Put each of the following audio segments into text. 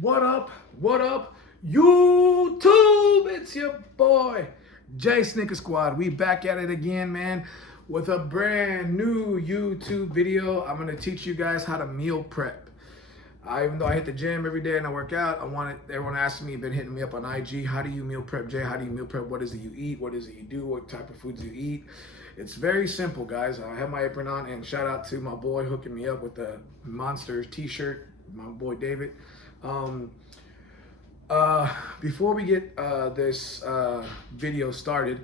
What up? What up? YouTube! It's your boy, Jay Snicker Squad. We back at it again, man, with a brand new YouTube video. I'm gonna teach you guys how to meal prep. Even though I hit the gym every day and I work out, everyone asking me, been hitting me up on IG, how do you meal prep, Jay? How do you meal prep? What is it you eat? What is it you do? What type of foods you eat? It's very simple, guys. I have my apron on, and shout out to my boy hooking me up with the Monsters t-shirt, my boy David. Um, Before we get this video started,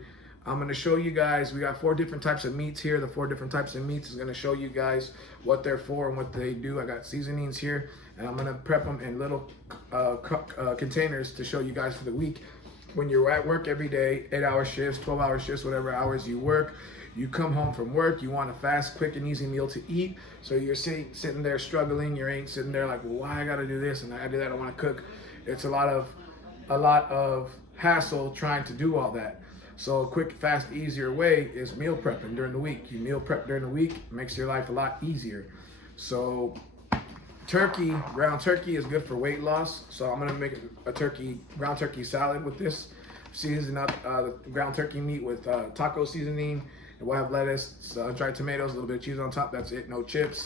I'm going to show you guys, we got 4 different types of meats here. The 4 different types of meats is going to show you guys what they're for and what they do. I got seasonings here, and I'm going to prep them in little containers to show you guys for the week. When you're at work every day, 8-hour shifts, 12-hour shifts, whatever hours you work, you come home from work, you want a fast, quick, and easy meal to eat. So you're sitting there struggling. You ain't sitting there like, well, why I got to do this and I do that. I don't want to cook. It's a lot of hassle trying to do all that. So a quick, fast, easier way is meal prepping during the week. You meal prep during the week, makes your life a lot easier. So turkey, ground turkey is good for weight loss. So I'm gonna make a ground turkey salad with this. Season up the ground turkey meat with taco seasoning. And we'll have lettuce, dried tomatoes, a little bit of cheese on top. That's it, no chips.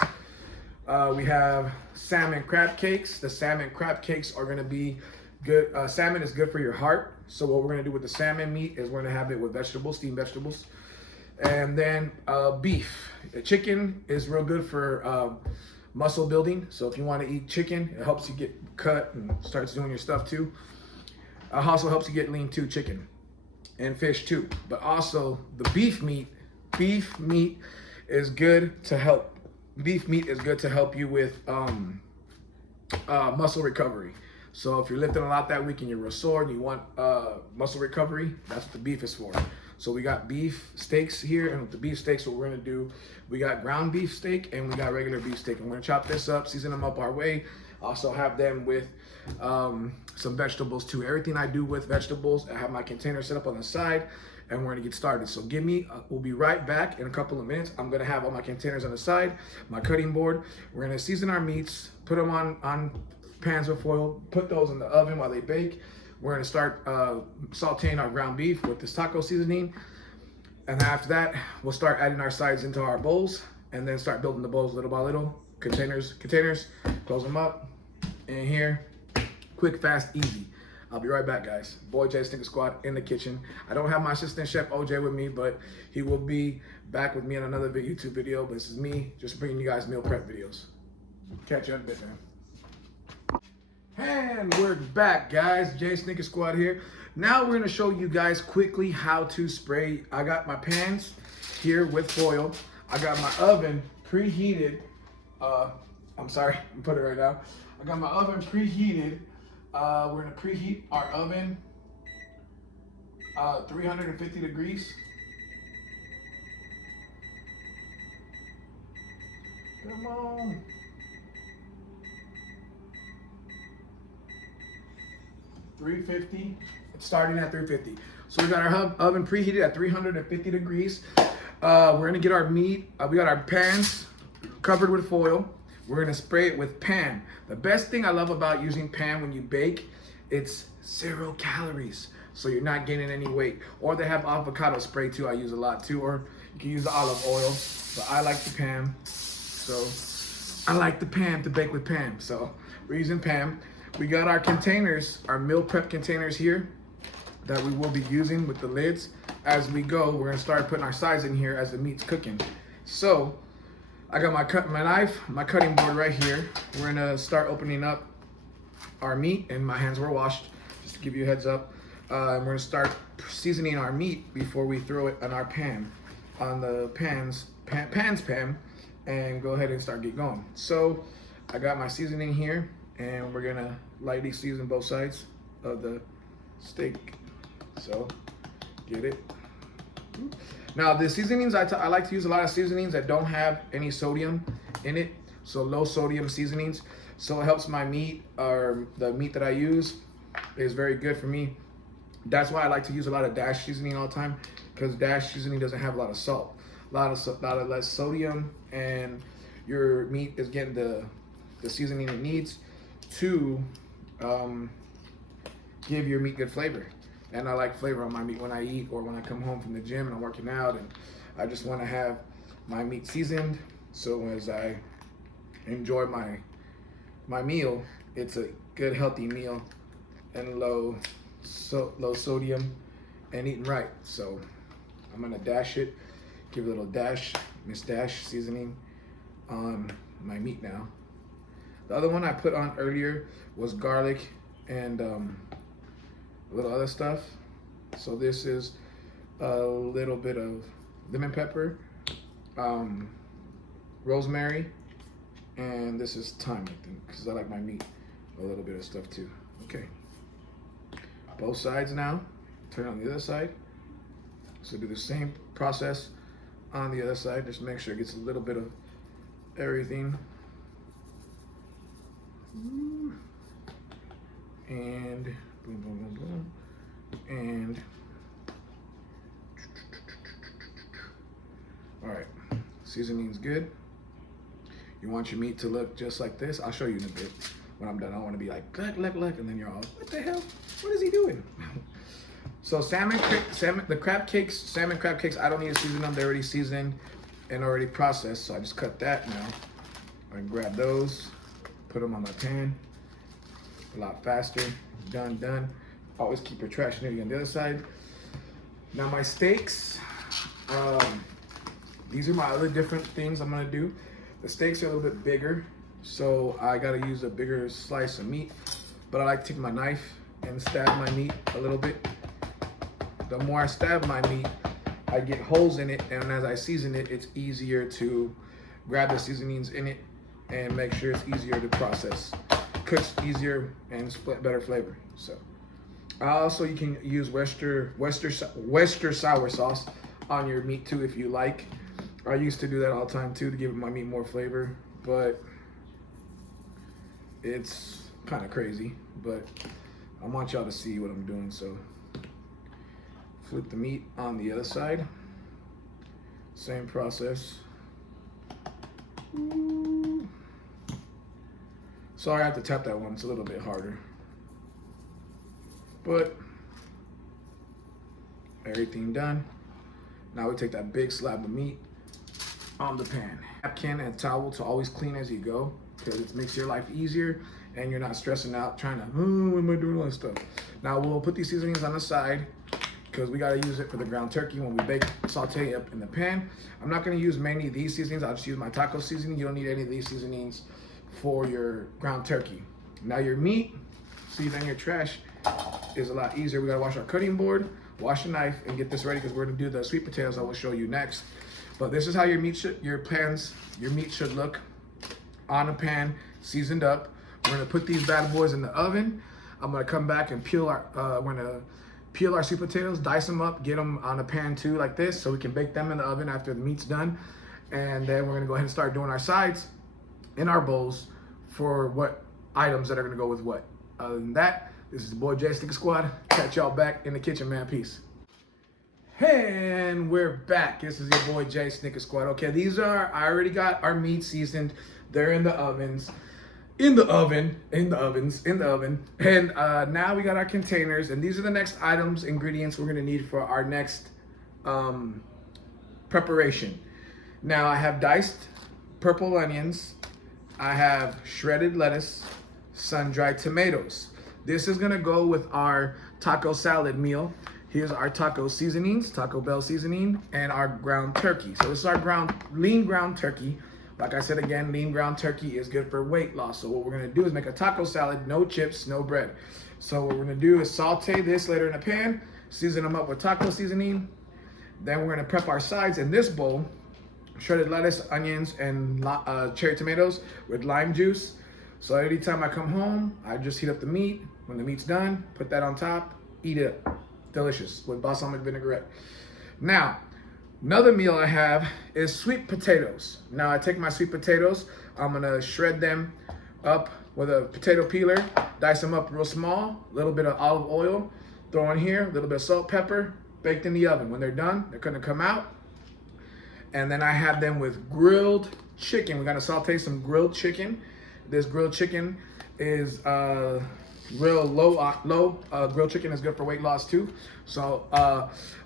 We have salmon crab cakes. The salmon crab cakes are gonna be good. Salmon is good for your heart. So what we're gonna do with the salmon meat is we're gonna have it with vegetables, steamed vegetables. And then beef. Chicken is real good for muscle building. So if you wanna eat chicken, it helps you get cut and starts doing your stuff too. Also helps you get lean too, chicken. And fish too. But also the beef meat is good to help. Beef meat is good to help you with muscle recovery. So if you're lifting a lot that week and you're real sore and you want muscle recovery, that's what the beef is for. So we got beef steaks here, and with the beef steaks, what we're gonna do, we got ground beef steak and we got regular beef steak. And we're gonna chop this up, season them up our way. Also have them with some vegetables too. Everything I do with vegetables, I have my container set up on the side, and we're gonna get started. So we'll be right back in a couple of minutes. I'm gonna have all my containers on the side, my cutting board. We're gonna season our meats, put them on pans with foil, put those in the oven while they bake. We're gonna start sauteing our ground beef with this taco seasoning. And after that, we'll start adding our sides into our bowls and then start building the bowls little by little. Containers, close them up. In here, quick, fast, easy. I'll be right back, guys. Boy Jay Snicker Squad in the kitchen. I don't have my assistant chef OJ with me, but he will be back with me in another YouTube video. But this is me just bringing you guys meal prep videos. Catch you in a bit, man. And we're back, guys. Jay Snicker Squad here. Now we're gonna show you guys quickly how to spray. I got my pans here with foil. I got my oven preheated. I'm sorry, I'm putting it right now. I got my oven preheated. We're gonna preheat our oven 350 degrees. Come on. $350. It's starting at 350. So we got our oven preheated at 350 degrees. We're gonna get our meat. We got our pans covered with foil. We're gonna spray it with Pam. The best thing I love about using Pam when you bake, it's 0 calories. So you're not gaining any weight. Or they have avocado spray too, I use a lot too. Or you can use the olive oil, but I like the Pam. So I like the Pam to bake with Pam. So we're using Pam. We got our containers, our meal prep containers here that we will be using with the lids. As we go, we're gonna start putting our sides in here as the meat's cooking. So I got my knife, my cutting board right here. We're gonna start opening up our meat, and my hands were washed, just to give you a heads up. And we're gonna start seasoning our meat before we throw it on our pan, on the pan, and go ahead and start get going. So I got my seasoning here, and we're gonna lightly season both sides of the steak. So get it. Now the seasonings, I like to use a lot of seasonings that don't have any sodium in it. So low sodium seasonings. So it helps my meat, or the meat that I use is very good for me. That's why I like to use a lot of Dash seasoning all the time, because Dash seasoning doesn't have a lot of salt, a lot of less sodium, and your meat is getting the seasoning it needs to give your meat good flavor. And I like flavor on my meat when I eat or when I come home from the gym and I'm working out, and I just want to have my meat seasoned, so as I enjoy my meal, it's a good healthy meal and low sodium and eating right. So I'm gonna dash it, give it a little dash, Miss Dash seasoning on my meat now. The other one I put on earlier was garlic and a little other stuff. So this is a little bit of lemon pepper, rosemary, and this is thyme, I think, because I like my meat a little bit of stuff too. Okay, both sides now. Turn on the other side. So do the same process on the other side. Just make sure it gets a little bit of everything. And boom, boom, boom, boom. And all right, seasoning's good. You want your meat to look just like this. I'll show you in a bit when I'm done. I don't want to be like, look, and then you're all, what the hell? What is he doing? So salmon, the crab cakes, salmon crab cakes, I don't need to season them. They're already seasoned and already processed. So I just cut that now. I can grab those, put them on my pan. A lot faster. Done. Always keep your trash near you on the other side. Now my steaks, these are my other different things I'm gonna do. The steaks are a little bit bigger, so I gotta use a bigger slice of meat, but I like to take my knife and stab my meat a little bit. The more I stab my meat, I get holes in it, and as I season it, it's easier to grab the seasonings in it and make sure it's easier to process. Cooks easier and split better flavor. So also you can use Worcester sour sauce on your meat too if you like. I used to do that all the time too to give my meat more flavor, but it's kind of crazy. But I want y'all to see what I'm doing, so flip the meat on the other side. Same process. Ooh. Sorry I have to tap that one, it's a little bit harder. But everything done. Now we take that big slab of meat on the pan. Napkin and towel to always clean as you go, because it makes your life easier and you're not stressing out trying to, what am I doing all this stuff? Now we'll put these seasonings on the side because we gotta use it for the ground turkey when we bake, saute up in the pan. I'm not gonna use many of these seasonings, I'll just use my taco seasoning. You don't need any of these seasonings for your ground turkey. Now your meat, see then your trash is a lot easier. We gotta wash our cutting board, wash the knife, and get this ready because we're gonna do the sweet potatoes I will show you next. But this is how your meat should look on a pan, seasoned up. We're gonna put these bad boys in the oven. I'm gonna come back and peel our sweet potatoes, dice them up, get them on a pan too like this so we can bake them in the oven after the meat's done. And then we're gonna go ahead and start doing our sides in our bowls for what items that are gonna go with what. Other than that, this is the boy Jay Snicker Squad. Catch y'all back in the kitchen, man. Peace. And we're back. This is your boy Jay Snicker Squad. Okay, I already got our meat seasoned. They're in the ovens. In the oven. And now we got our containers, and these are the next ingredients we're gonna need for our next preparation. Now I have diced purple onions. I have shredded lettuce, sun-dried tomatoes. This is gonna go with our taco salad meal. Here's our taco seasonings, Taco Bell seasoning, and our ground turkey. So this is our lean ground turkey. Like I said again, lean ground turkey is good for weight loss. So what we're gonna do is make a taco salad, no chips, no bread. So what we're gonna do is saute this later in a pan, season them up with taco seasoning. Then we're gonna prep our sides in this bowl, shredded lettuce, onions, and cherry tomatoes with lime juice. So anytime I come home, I just heat up the meat. When the meat's done, put that on top, eat it. Delicious with balsamic vinaigrette. Now, another meal I have is sweet potatoes. Now I take my sweet potatoes, I'm gonna shred them up with a potato peeler, dice them up real small, a little bit of olive oil, throw in here, a little bit of salt, pepper, baked in the oven. When they're done, they're gonna come out. And then I have them with grilled chicken. We're gonna saute some grilled chicken. This grilled chicken is real low. Grilled chicken is good for weight loss too. So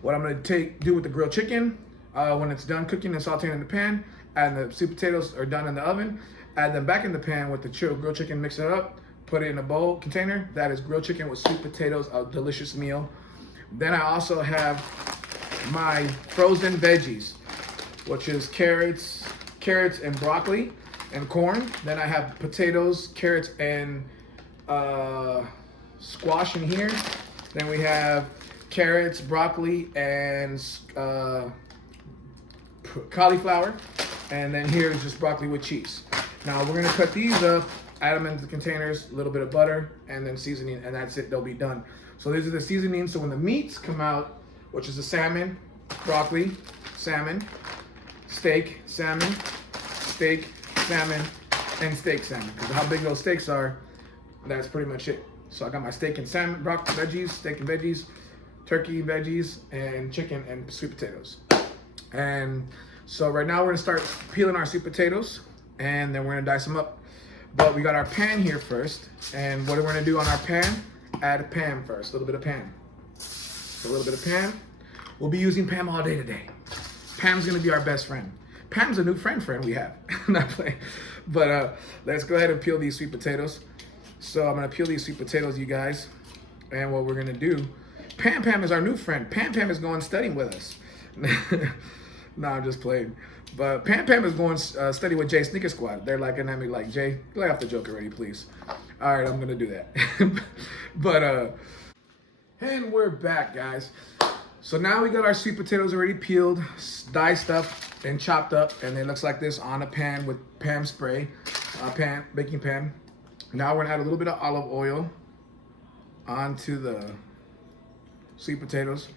what I'm gonna do with the grilled chicken, when it's done cooking and sauteing in the pan, and the sweet potatoes are done in the oven, add them back in the pan with the grilled chicken, mix it up, put it in a bowl container. That is grilled chicken with sweet potatoes, a delicious meal. Then I also have my frozen veggies, which is carrots and broccoli and corn. Then I have potatoes, carrots, and squash in here. Then we have carrots, broccoli, and cauliflower. And then here is just broccoli with cheese. Now we're gonna cut these up, add them into the containers, a little bit of butter, and then seasoning, and that's it, they'll be done. So these are the seasonings. So when the meats come out, which is the salmon, broccoli, salmon, steak, salmon, steak, salmon, and steak salmon. Because how big those steaks are, that's pretty much it. So I got my steak and salmon, broccoli, veggies, steak and veggies, turkey, veggies, and chicken and sweet potatoes. And so right now we're gonna start peeling our sweet potatoes, and then we're gonna dice them up. But we got our pan here first, and what we're gonna do on our pan, add a Pam first, a little bit of Pam. So a little bit of Pam. We'll be using Pam all day today. Pam's gonna be our best friend. Pam's a new friend we have. Not playing. But let's go ahead and peel these sweet potatoes. So I'm gonna peel these sweet potatoes, you guys. And what we're gonna do, Pam is our new friend. Pam is going studying with us. No, I'm just playing. But Pam is going study with Jay Sneaker Squad. They're like dynamic, like Jay, lay off the joke already, please. All right, I'm gonna do that. But and we're back, guys. So now we got our sweet potatoes already peeled, diced up, and chopped up, and it looks like this on a pan with Pam spray, baking pan. Now we're gonna add a little bit of olive oil onto the sweet potatoes.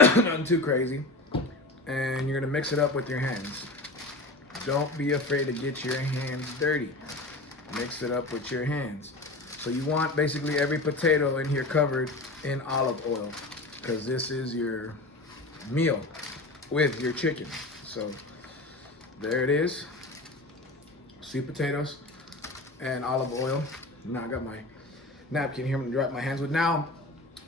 Nothing too crazy. And you're gonna mix it up with your hands. Don't be afraid to get your hands dirty. Mix it up with your hands. So you want basically every potato in here covered in olive oil, because this is your meal with your chicken. So there it is. Sweet potatoes and olive oil. Now I got my napkin here I'm gonna dry my hands with. Now,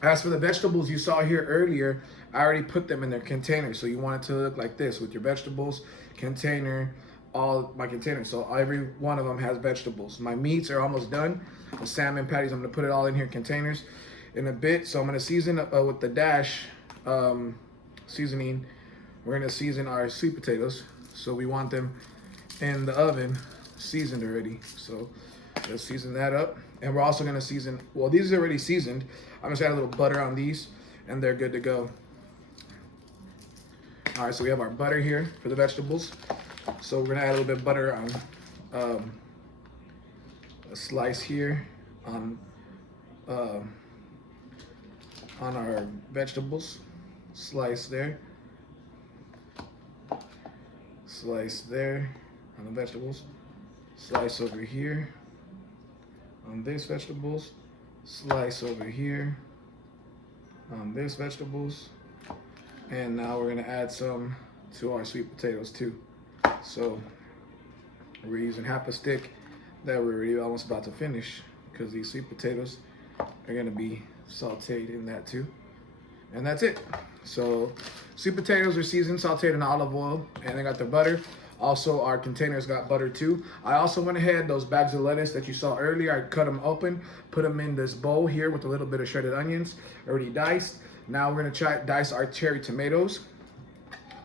as for the vegetables you saw here earlier, I already put them in their container. So you want it to look like this with your vegetables, container, all my containers. So every one of them has vegetables. My meats are almost done. The salmon patties, I'm gonna put it all in here containers in a bit. So I'm gonna season with the Dash seasoning. We're gonna season our sweet potatoes. So we want them in the oven seasoned already. So let's season that up. And we're also gonna season, well, these are already seasoned. I'm just gonna add a little butter on these and they're good to go. All right, so we have our butter here for the vegetables. So we're gonna add a little bit of butter on a slice here on our vegetables. Slice there. Slice there on the vegetables. Slice over here on this vegetables. Slice over here on this vegetables. And now we're gonna add some to our sweet potatoes too. So we're using half a stick that we're already almost about to finish, because these sweet potatoes are gonna be sauteed in that too. And that's it. So sweet potatoes are seasoned, sauteed in olive oil, and they got the butter. Also, our containers got butter too. I also went ahead, those bags of lettuce that you saw earlier, I cut them open, put them in this bowl here with a little bit of shredded onions, already diced. Now we're gonna dice our cherry tomatoes,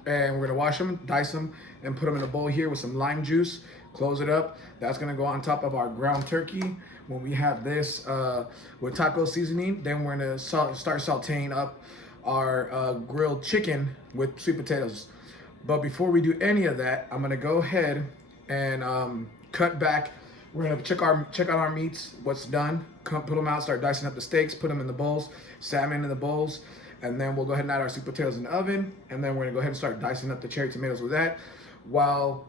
and we're gonna wash them, dice them, and put them in a bowl here with some lime juice. Close it up. That's gonna go on top of our ground turkey. When we have this with taco seasoning, then we're gonna start sauteing up our grilled chicken with sweet potatoes. But before we do any of that, I'm gonna go ahead and cut back. We're gonna check out our meats, what's done, put them out, start dicing up the steaks, put them in the bowls, salmon in the bowls, and then we'll go ahead and add our sweet potatoes in the oven, and then we're gonna go ahead and start dicing up the cherry tomatoes with that, while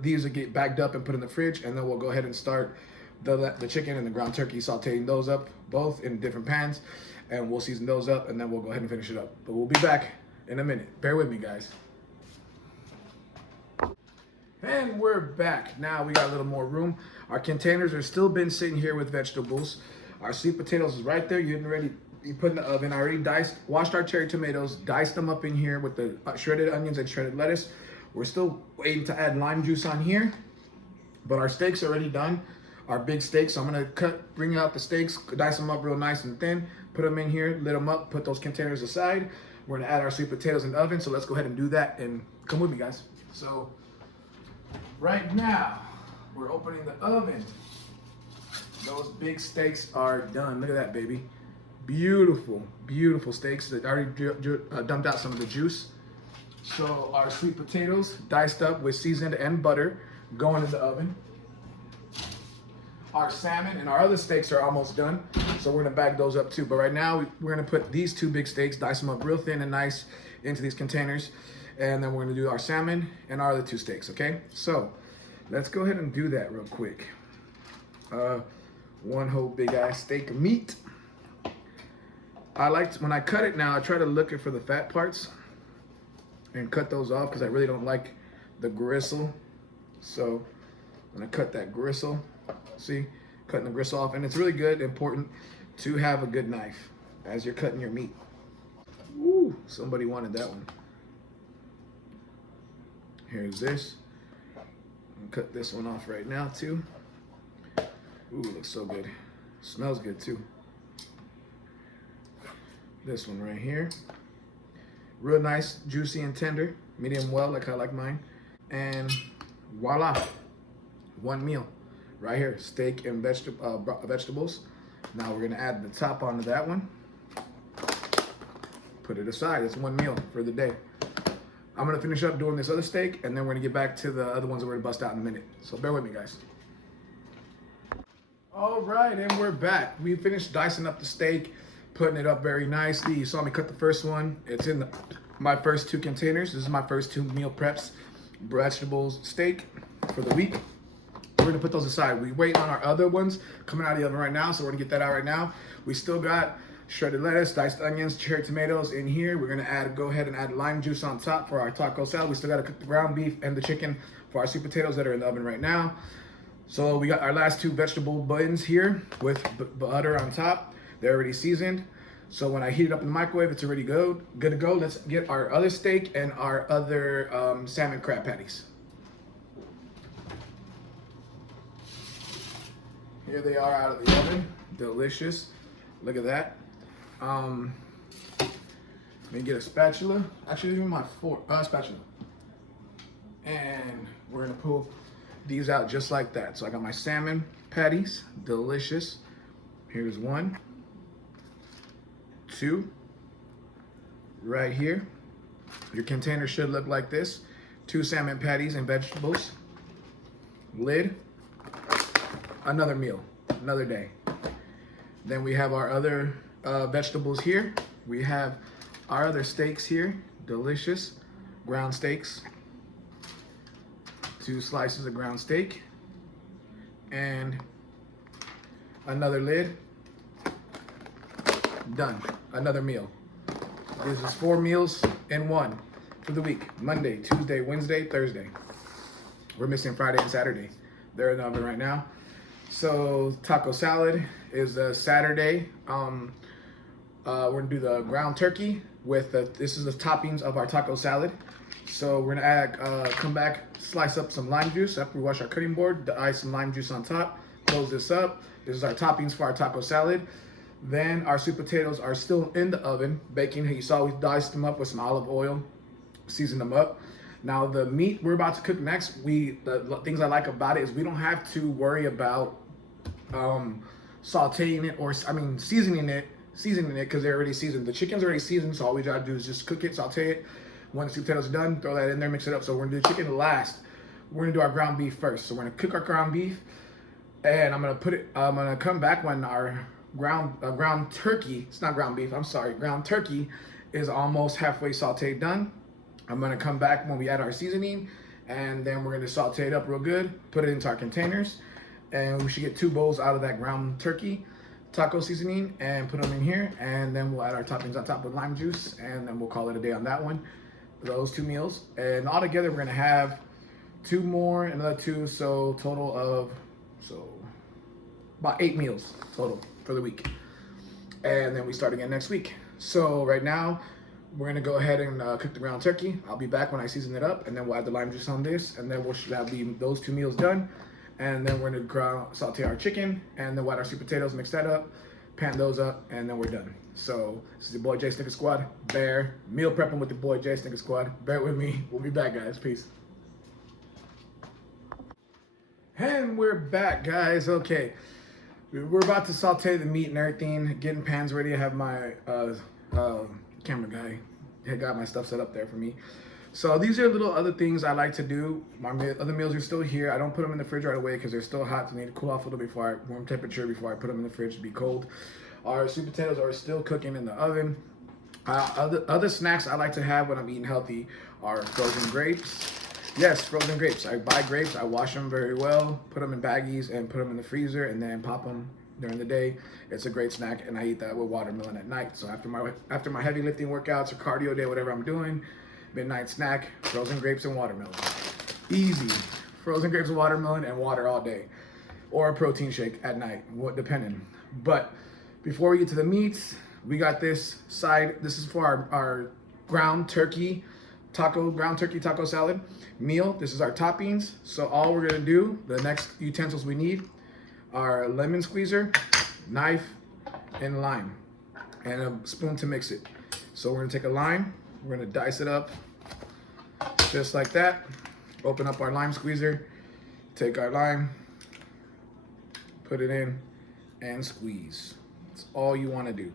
these will get bagged up and put in the fridge, and then we'll go ahead and start the chicken and the ground turkey, sauteing those up both in different pans, and we'll season those up, and then we'll go ahead and finish it up. But we'll be back in a minute. Bear with me, guys. And we're back. Now we got a little more room. Our containers are still been sitting here with vegetables. Our sweet potatoes is right there. You're getting ready. You put in the oven. I already washed our cherry tomatoes, diced them up in here with the shredded onions and shredded lettuce. We're still waiting to add lime juice on here, but our steaks are already done. Our big steaks. So I'm gonna bring out the steaks, dice them up real nice and thin, put them in here, lit them up, put those containers aside. We're gonna add our sweet potatoes in the oven. So let's go ahead and do that and come with me, guys. So right now, we're opening the oven. Those big steaks are done. Look at that, baby. Beautiful, beautiful steaks that already dumped out some of the juice. So our sweet potatoes, diced up with seasoned and butter, going in the oven. Our salmon and our other steaks are almost done, so we're gonna bag those up too. But right now, we're gonna put these two big steaks, dice them up real thin and nice into these containers. And then we're gonna do our salmon and our other two steaks, okay? So let's go ahead and do that real quick. One whole big ass steak of meat. I like when I cut it now, I try to look for the fat parts and cut those off because I really don't like the gristle. So I'm gonna cut that gristle. See, cutting the gristle off. And it's really good, important to have a good knife as you're cutting your meat. Woo, somebody wanted that one. Here's this. I'll cut this one off right now too. Ooh, looks so good. Smells good too. This one right here. Real nice, juicy and tender. Medium well, like I like mine. And voila, one meal. Right here, steak and vegetables. Now we're gonna add the top onto that one. Put it aside, it's one meal for the day. I'm gonna finish up doing this other steak and then we're gonna get back to the other ones that we're gonna bust out in a minute. So bear with me, guys. All right, and we're back. We finished dicing up the steak, putting it up very nicely. You saw me cut the first one. It's in my first two containers. This is my first two meal preps, vegetables, steak for the week. We're gonna put those aside. We wait on our other ones coming out of the oven right now, so we're gonna get that out right now. We still got shredded lettuce, diced onions, cherry tomatoes in here. We're gonna go ahead and add lime juice on top for our taco salad. We still gotta cook the ground beef and the chicken for our sweet potatoes that are in the oven right now. So we got our last two vegetable buns here with butter on top. They're already seasoned. So when I heat it up in the microwave, it's already good to go. Let's get our other steak and our other salmon crab patties. Here they are out of the oven. Delicious. Look at that. Let me get a spatula. Actually, even my spatula. And we're gonna pull these out just like that. So I got my salmon patties. Delicious. Here's one. Two. Right here. Your container should look like this. 2 salmon patties and vegetables. Lid. Another meal, another day. Then we have our other vegetables here. We have our other steaks here, delicious ground steaks. 2 slices of ground steak. And another lid. Done, another meal. This is 4 meals in one for the week. Monday, Tuesday, Wednesday, Thursday. We're missing Friday and Saturday. They're in the oven right now. So taco salad is a Saturday. We're gonna do the ground turkey with this is the toppings of our taco salad. So we're gonna add, come back, slice up some lime juice after we wash our cutting board, ice some lime juice on top, close this up. This is our toppings for our taco salad. Then our sweet potatoes are still in the oven, baking. You saw we diced them up with some olive oil, seasoned them up. Now the meat we're about to cook next, the things I like about it is we don't have to worry about sauteing it or seasoning it because they're already seasoned. The chicken's already seasoned, so all we gotta do is just cook it, saute it. When the sweet potatoes are done, throw that in there, mix it up. So we're gonna do the chicken last. We're gonna do our ground beef first. So we're gonna cook our ground beef, and I'm gonna come back when our ground turkey, it's not ground beef, I'm sorry, ground turkey is almost halfway sauteed done. I'm gonna come back when we add our seasoning, and then we're gonna saute it up real good, put it into our containers, and we should get 2 bowls out of that ground turkey taco seasoning and put them in here, and then we'll add our toppings on top with lime juice, and then we'll call it a day on that one. Those 2 meals, and all together we're gonna have 2 more, another 2, so total of about 8 meals total for the week. And then we start again next week. So right now, we're gonna go ahead and cook the ground turkey. I'll be back when I season it up, and then we'll add the lime juice on this, and then that'll be those 2 meals done. And then we're gonna saute our chicken, and then we'll add our sweet potatoes, mix that up, pan those up, and then we're done. So this is your boy Jay Snicker Squad. Meal prepping with the boy Jay Snicker Squad. Bear with me. We'll be back, guys. Peace. And we're back, guys. Okay. We're about to saute the meat and everything, getting pans ready. I have my camera guy had got my stuff set up there for me. So these are little other things I like to do. My other meals are still here. I don't put them in the fridge right away because they're still hot. They need to cool off a little before room temperature before I put them in the fridge to be cold. Our sweet potatoes are still cooking in the oven. Other snacks I like to have when I'm eating healthy are frozen grapes. Yes, frozen grapes. I buy grapes, I wash them very well, put them in baggies and put them in the freezer and then pop them during the day. It's a great snack, and I eat that with watermelon at night. So after my heavy lifting workouts or cardio day, whatever I'm doing, midnight snack, frozen grapes and watermelon. Easy. Frozen grapes and watermelon and water all day. Or a protein shake at night, depending. But before we get to the meats, we got this side. This is for our ground turkey taco salad meal. This is our toppings. So all we're gonna do, the next utensils we need are a lemon squeezer, knife, and lime, and a spoon to mix it. So we're gonna take a lime, we're gonna dice it up just like that. Open up our lime squeezer, take our lime, put it in, and squeeze. That's all you wanna do.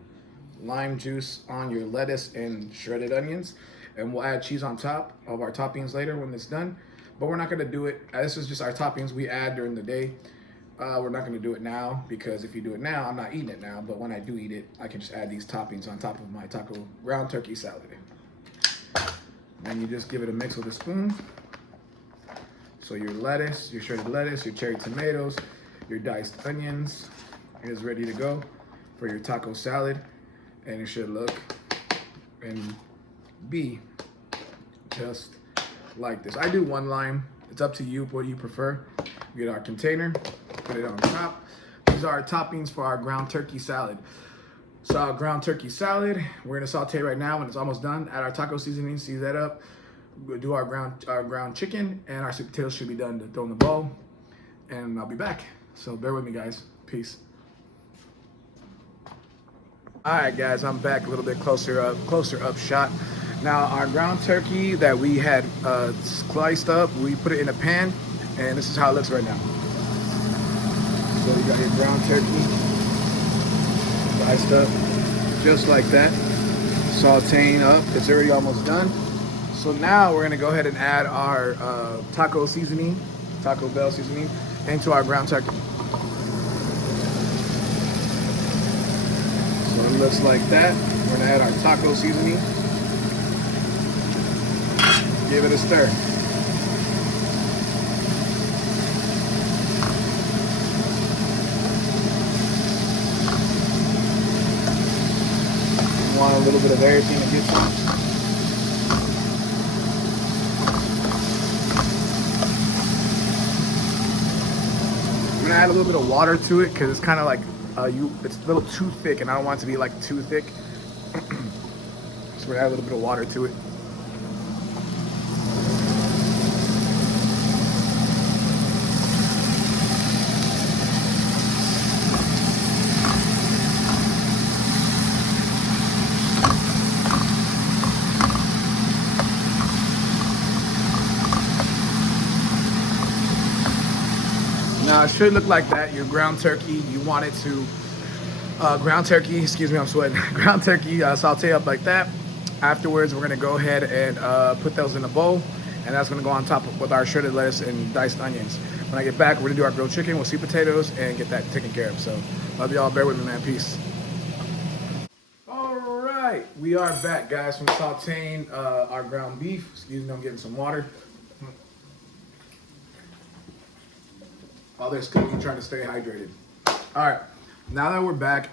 Lime juice on your lettuce and shredded onions, and we'll add cheese on top of our toppings later when it's done. But we're not gonna do it, this is just our toppings we add during the day. We're not gonna do it now because if you do it now, I'm not eating it now, but when I do eat it, I can just add these toppings on top of my ground turkey salad. And you just give it a mix with a spoon. So your lettuce, your shredded lettuce, your cherry tomatoes, your diced onions is ready to go for your taco salad. And it should look and be just like this. I do 1 lime. It's up to you, what do you prefer. We get our container, put it on top. These are our toppings for our ground turkey salad. So our ground turkey salad, we're gonna saute right now. When it's almost done, add our taco seasoning, season that up. We'll do our ground chicken, and our sweet potatoes should be done to throw in the bowl. And I'll be back. So bear with me, guys. Peace. All right, guys, I'm back a little bit closer up shot. Now our ground turkey that we had sliced up, we put it in a pan, and this is how it looks right now. So you got your ground turkey sliced up just like that, sauteing up. It's already almost done. So now we're gonna go ahead and add our Taco Bell seasoning, into our ground turkey. So it looks like that. We're gonna add our taco seasoning. Give it a stir. You want a little bit of everything to get some. I'm gonna add a little bit of water to it because it's kind of like it's a little too thick, and I don't want it to be like too thick. So we're gonna add a little bit of water to it. Now it should look like that. Your ground turkey, you want it to ground turkey, excuse me, I'm sweating. Ground turkey saute up like that. Afterwards, we're gonna go ahead and put those in a bowl, and that's gonna go on top with our shredded lettuce and diced onions. When I get back, we're gonna do our grilled chicken with sweet potatoes and get that taken care of. So love y'all, bear with me, man, peace. All right, we are back, guys, from sauteing our ground beef. Excuse me, I'm getting some water. All this cooking, trying to stay hydrated. All right, now that we're back,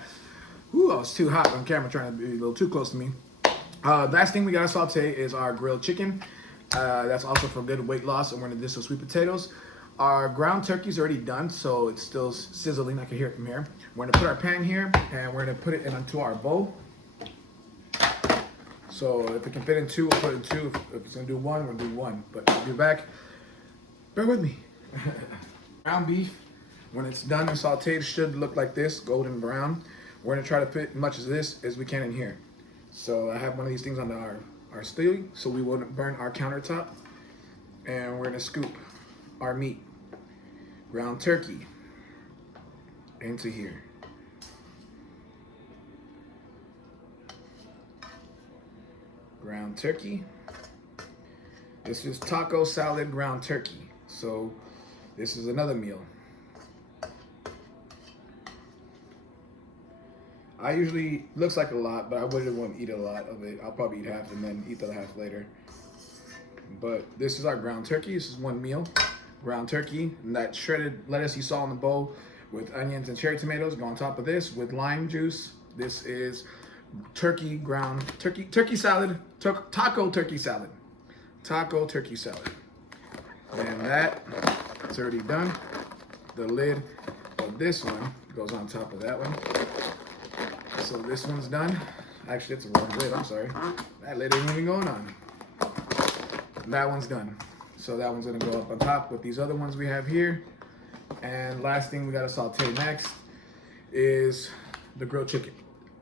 ooh, I was too hot on camera, trying to be a little too close to me. Last thing we gotta saute is our grilled chicken. That's also for good weight loss, and we're gonna do some sweet potatoes. Our ground turkey's already done, so it's still sizzling. I can hear it from here. We're gonna put our pan here, and we're gonna put it into our bowl. So if it can fit in two, we'll put it in two. If it's gonna do one, we'll do one. But I'll be back. Bear with me. Ground beef, when it's done and sauteed, should look like this, golden brown. We're gonna try to fit as much of this as we can in here. So I have one of these things on our steel, so we won't burn our countertop. And we're gonna scoop our meat, ground turkey, into here. Ground turkey. This is taco salad ground turkey. So this is another meal. I usually, looks like a lot, but I wouldn't want to eat a lot of it. I'll probably eat half and then eat the half later. But this is our ground turkey. This is one meal. Ground turkey, and that shredded lettuce you saw in the bowl with onions and cherry tomatoes go on top of this with lime juice. This is turkey salad, taco turkey salad. Taco turkey salad. And that it's already done. The lid of this one goes on top of that one. So this one's done. Actually, it's a wrong lid, I'm sorry. That lid ain't even going on. That one's done. So that one's gonna go up on top with these other ones we have here. And last thing we gotta saute next is the grilled chicken.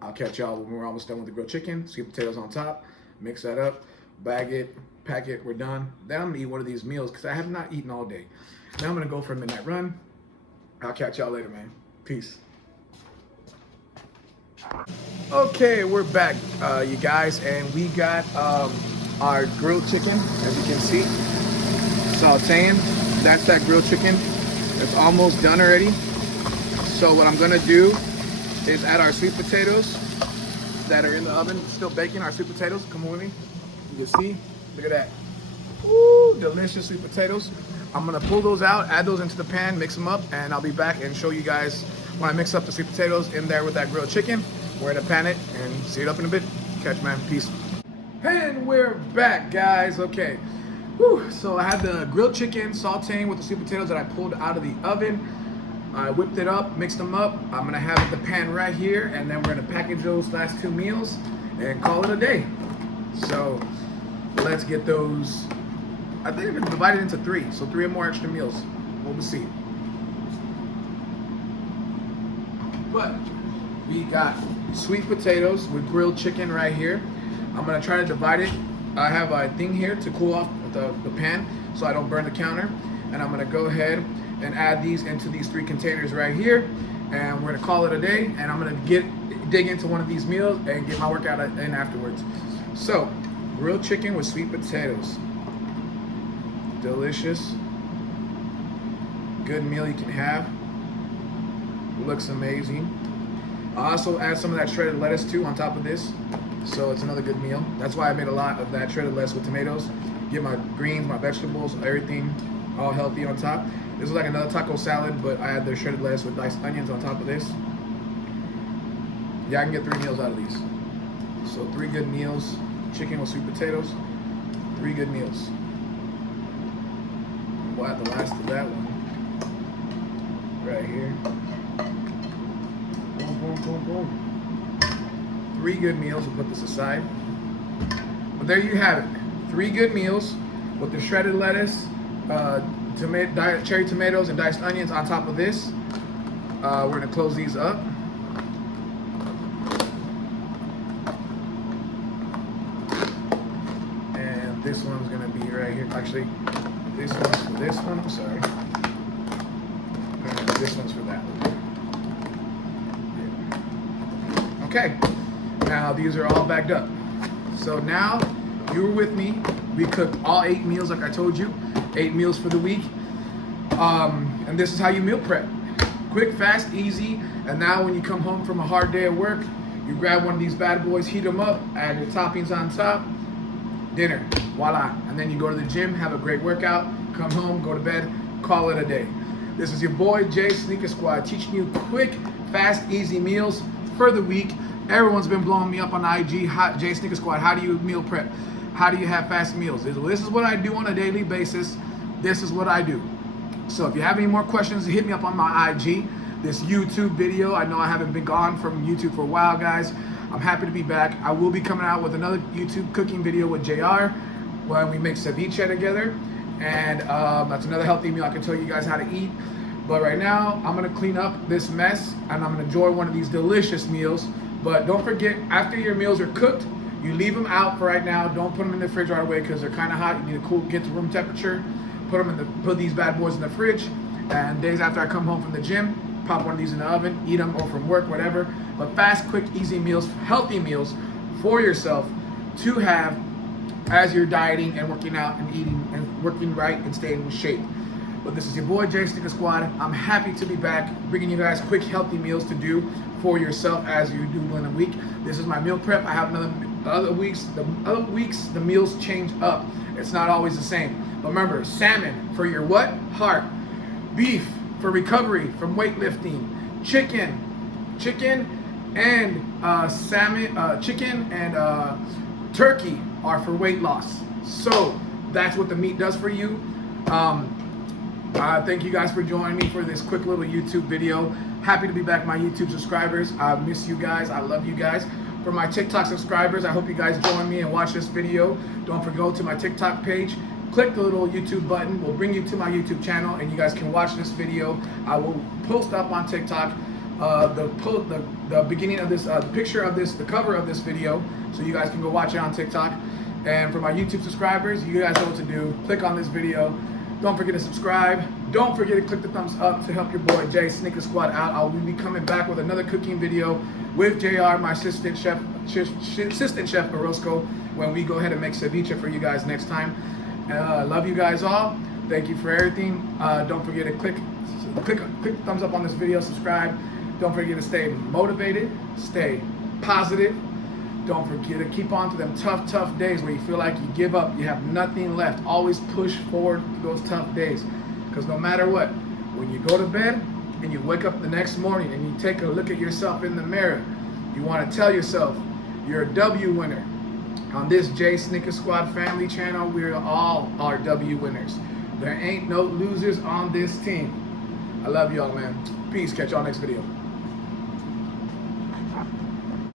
I'll catch y'all when we're almost done with the grilled chicken. Sweet potatoes on top, mix that up, bag it, pack it, we're done. Then I'm gonna eat one of these meals because I have not eaten all day. Now I'm gonna go for a midnight run. I'll catch y'all later, man. Peace. Okay, we're back, you guys, and we got our grilled chicken, as you can see, sauteing. That's that grilled chicken. It's almost done already. So what I'm gonna do is add our sweet potatoes that are in the oven, still baking. Our sweet potatoes, come on with me. You can see, look at that. Ooh, delicious sweet potatoes. I'm gonna pull those out, add those into the pan, mix them up, and I'll be back and show you guys when I mix up the sweet potatoes in there with that grilled chicken. We're gonna pan it and see it up in a bit. Catch, man, peace. And we're back, guys. Okay. Whew. So I had the grilled chicken sauteing with the sweet potatoes that I pulled out of the oven. I whipped it up, mixed them up. I'm gonna have the pan right here, and then we're gonna package those last two meals and call it a day. So let's get those. I think I'm gonna divide it into three, so 3 more extra meals. We'll see. But we got sweet potatoes with grilled chicken right here. I'm gonna try to divide it. I have a thing here to cool off the pan so I don't burn the counter. And I'm gonna go ahead and add these into these 3 containers right here. And we're gonna call it a day. And I'm gonna dig into one of these meals and get my workout in afterwards. So, grilled chicken with sweet potatoes. Delicious. Good meal you can have. Looks amazing. I also add some of that shredded lettuce too on top of this. So it's another good meal. That's why I made a lot of that shredded lettuce with tomatoes. Get my greens, my vegetables, everything all healthy on top. This is like another taco salad, but I add the shredded lettuce with diced onions on top of this. Yeah, I can get 3 meals out of these. So 3 good meals. Chicken with sweet potatoes. 3 good meals. We'll add the last of that one. Right here. Boom, boom, boom, boom. 3 good meals. We'll put this aside. But there you have it. 3 good meals with the shredded lettuce, cherry tomatoes, and diced onions on top of this. We're gonna close these up. And this one's gonna be right here. Actually, this one's for this one. I'm sorry. And this one's for that one. Okay. Now these are all bagged up. So now you were with me. We cooked all 8 meals like I told you. 8 meals for the week. And this is how you meal prep. Quick, fast, easy. And now when you come home from a hard day at work, you grab one of these bad boys, heat them up, add your toppings on top, dinner, voila. And then you go to the gym, have a great workout, come home, go to bed, call it a day. This is your boy, Jay Sneaker Squad, teaching you quick, fast, easy meals for the week. Everyone's been blowing me up on IG, Jay Sneaker Squad, how do you meal prep? how do you have fast meals? This is what I do on a daily basis. This is what I do. So if you have any more questions, hit me up on my IG. This YouTube video, I know I haven't been gone from YouTube for a while, guys. I'm happy to be back. I will be coming out with another YouTube cooking video with JR when we make ceviche together. And that's another healthy meal I can tell you guys how to eat. But right now, I'm gonna clean up this mess and I'm gonna enjoy one of these delicious meals. But don't forget, after your meals are cooked, you leave them out for right now. Don't put them in the fridge right away because they're kind of hot. You need to cool, get to room temperature. Put these bad boys in the fridge. And days after I come home from the gym, pop one of these in the oven, eat them, or from work, whatever. But fast, quick, easy meals, healthy meals for yourself to have as you're dieting and working out and eating and working right and staying in shape. But this is your boy Jay Sneaker Squad. I'm happy to be back, bringing you guys quick, healthy meals to do for yourself as you do in a week. This is my meal prep. I have the other weeks the meals change up. It's not always the same. But remember, salmon for your what? Heart. Beef for recovery from weightlifting. Chicken and turkey are for weight loss. So that's what the meat does for you. Thank you guys for joining me for this quick little YouTube video. Happy to be back, my YouTube subscribers. I miss you guys. I love you guys. For my TikTok subscribers, I hope you guys join me and watch this video. Don't forget to go to my TikTok page. Click the little YouTube button. We'll bring you to my YouTube channel, and you guys can watch this video. I will post up on TikTok the beginning of this, the picture of this, the cover of this video, so you guys can go watch it on TikTok. And for my YouTube subscribers, you guys know what to do. Click on this video. Don't forget to subscribe. Don't forget to click the thumbs up to help your boy Jay Sneaker Squad out. I will be coming back with another cooking video with JR, my assistant chef Orozco, when we go ahead and make ceviche for you guys next time. Love you guys all. Thank you for everything. Don't forget to click thumbs up on this video, subscribe. Don't forget to stay motivated, stay positive. Don't forget to keep on to them tough days where you feel like you give up, you have nothing left. Always push forward to those tough days. Because no matter what, when you go to bed and you wake up the next morning and you take a look at yourself in the mirror, you want to tell yourself you're a W winner. On this Jay Sneaker Squad family channel, we all are W winners. There ain't no losers on this team. I love y'all, man. Peace. Catch y'all next video.